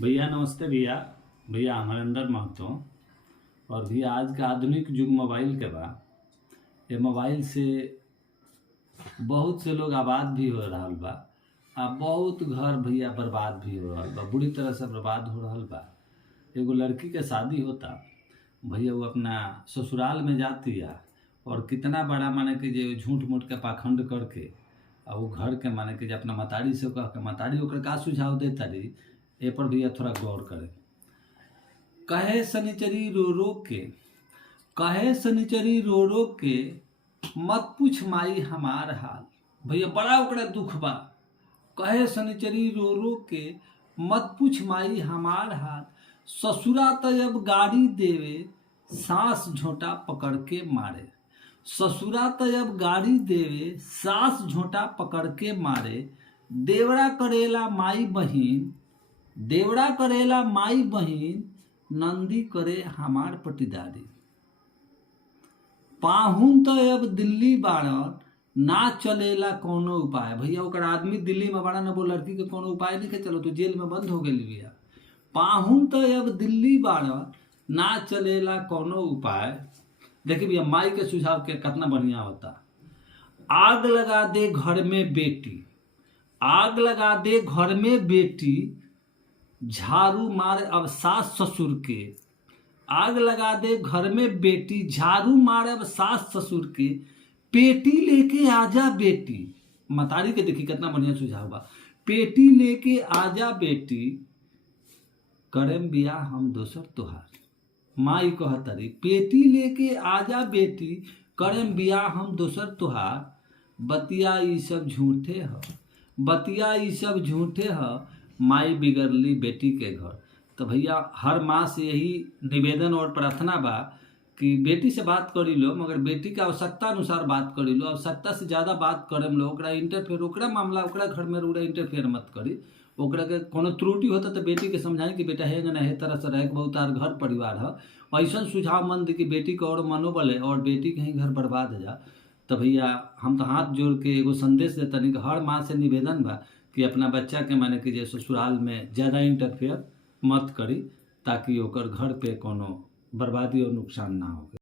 भैया नमस्ते भैया। भैया अमरिंदर महतो। और भैया आज का आधुनिक युग मोबाइल के बा। ये मोबाइल से बहुत से लोग आबाद भी हो रहा बा आ बहुत घर भैया बर्बाद भी हो रहा बा, बुरी तरह से बर्बाद हो रहा बा। एगो लड़की के शादी होता भैया, वो अपना ससुराल में जाती है और कितना बड़ा माने कि जो झूठ मूठ के पाखंड करके और वो घर के माने कि जो अपना मतारी से कह के मतारी ओकर का सुझाव देता रही। ए पर भैया थोड़ा गौर करें। कहे शनिचरी रो रो के, कहे शनिचरी रो रो के, मत पूछ माई हमार हाल। भैया बड़ा ओकरा दुख बा। कहे शनिचरी रो रो के, मत पूछ माई हमार हाल। ससुरा तब गाड़ी देवे, सांस झोंटा पकड़ के मारे। ससुरा तब गाड़ी देवे, सांस झोंटा पकड़ के मारे। देवड़ा करेला माई बहिन, देवड़ा करेला माई बहिन, नंदी करे हमार पटीदारी। पाहुन तो अब दिल्ली बाड़न, ना चलेला कोनो उपाय। भैया ओकर आदमी दिल्ली में बाड़ा ना, वो लड़की के कोनो उपाय नहीं के, चलो तो जेल में बंद हो गई भैया। पाहुन तो अब दिल्ली बाड़न, ना चलेला कोनो उपाय। देखिए भैया माई के सुझाव के कितना बढ़िया होता। आग लगा दे घर में बेटी, आग लगा दे घर में बेटी, झाड़ू मार अब सास ससुर के। आग लगा दे घर में बेटी, झाड़ू मार अब सास ससुर के। पेटी लेके आजा बेटी, मतारी के देखी कितना बढ़िया सुझाव बा। पेटी लेके आजा बेटी, करम बियाह हम दोसर तोहार। माई कहतरी पेटी लेके आजा बेटी, करम बियाह हम दोसर तोहार। बतिया ई सब झूठे ह, बतिया ई सब झूठे ह, माई बिगड़ली बेटी के घर। तो भैया हर माँ से यही निवेदन और प्रार्थना बा कि बेटी से बात करी लो, मगर बेटी के आवश्यकता अनुसार बात करी लो। आवश्यकता से ज़्यादा बात करम लो, ओकरा इंटरफेयर, ओकरा मामला ओकरा घर में ओकरा इंटरफेयर मत करी। ओकरा के कोनो त्रुटि होता तो बेटी के समझाई कि बेटा है ना, है तरह से रह बहुत तार घर परिवार है। ऐसा सुझाव मन दी कि बेटी को और मनोबल है और बेटी कहीं घर बर्बाद हो जा। तो भैया हम तो हाथ जोड़ के एगो संदेश देता नहीं कि हर माँ से निवेदन बा कि अपना बच्चा के माने कि जे ससुराल में ज़्यादा इंटरफेयर मत करी, ताकि ओकर घर पे कोनो बर्बादी और नुकसान ना हो।